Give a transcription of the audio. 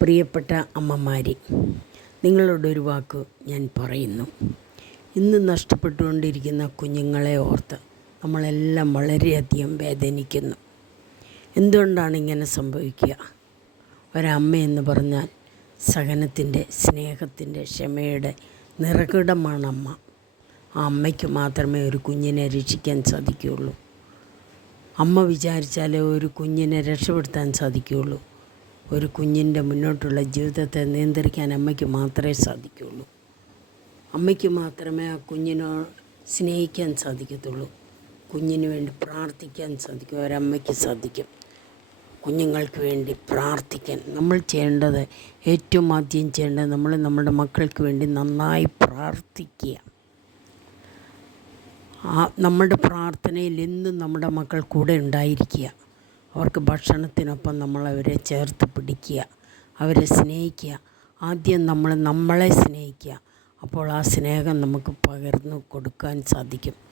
പ്രിയപ്പെട്ട അമ്മമാരെ, നിങ്ങളോടൊരു വാക്ക് ഞാൻ പറയുന്നു. ഇന്ന് നഷ്ടപ്പെട്ടുകൊണ്ടിരിക്കുന്ന കുഞ്ഞുങ്ങളെ ഓർത്ത് നമ്മളെല്ലാം വളരെയധികം വേദനിക്കുന്നു. എന്തുകൊണ്ടാണ് ഇങ്ങനെ സംഭവിക്കുക? ഒരമ്മയെന്ന് പറഞ്ഞാൽ സഹനത്തിൻ്റെ, സ്നേഹത്തിൻ്റെ, ക്ഷമയുടെ നിറകുടമാണ് അമ്മ. ആ അമ്മയ്ക്ക് മാത്രമേ ഒരു കുഞ്ഞിനെ രക്ഷിക്കാൻ സാധിക്കുകയുള്ളൂ. അമ്മ വിചാരിച്ചാലേ ഒരു കുഞ്ഞിനെ രക്ഷപ്പെടുത്താൻ സാധിക്കുകയുള്ളൂ. ഒരു കുഞ്ഞിൻ്റെ മുന്നോട്ടുള്ള ജീവിതത്തെ നിയന്ത്രിക്കാൻ അമ്മയ്ക്ക് മാത്രമേ സാധിക്കുകയുള്ളൂ. അമ്മയ്ക്ക് മാത്രമേ ആ കുഞ്ഞിനോട് സ്നേഹിക്കാൻ സാധിക്കത്തുള്ളൂ. കുഞ്ഞിന് വേണ്ടി പ്രാർത്ഥിക്കാൻ സാധിക്കും. ഒരമ്മയ്ക്ക് സാധിക്കും കുഞ്ഞുങ്ങൾക്ക് വേണ്ടി പ്രാർത്ഥിക്കാൻ. നമ്മൾ ചെയ്യേണ്ടത്, ഏറ്റവും ആദ്യം ചെയ്യേണ്ടത്, നമ്മൾ നമ്മുടെ മക്കൾക്ക് വേണ്ടി നന്നായി പ്രാർത്ഥിക്കുക. നമ്മുടെ പ്രാർത്ഥനയിൽ എന്നും നമ്മുടെ മക്കൾ കൂടെ ഉണ്ടായിരിക്കുക. അവർക്ക് ഭക്ഷണത്തിനൊപ്പം നമ്മളവരെ ചേർത്ത് പിടിക്കുക, അവരെ സ്നേഹിക്കുക. ആദ്യം നമ്മളെ സ്നേഹിക്കുക. അപ്പോൾ ആ സ്നേഹം നമുക്ക് പകർന്നു കൊടുക്കാൻ സാധിക്കും.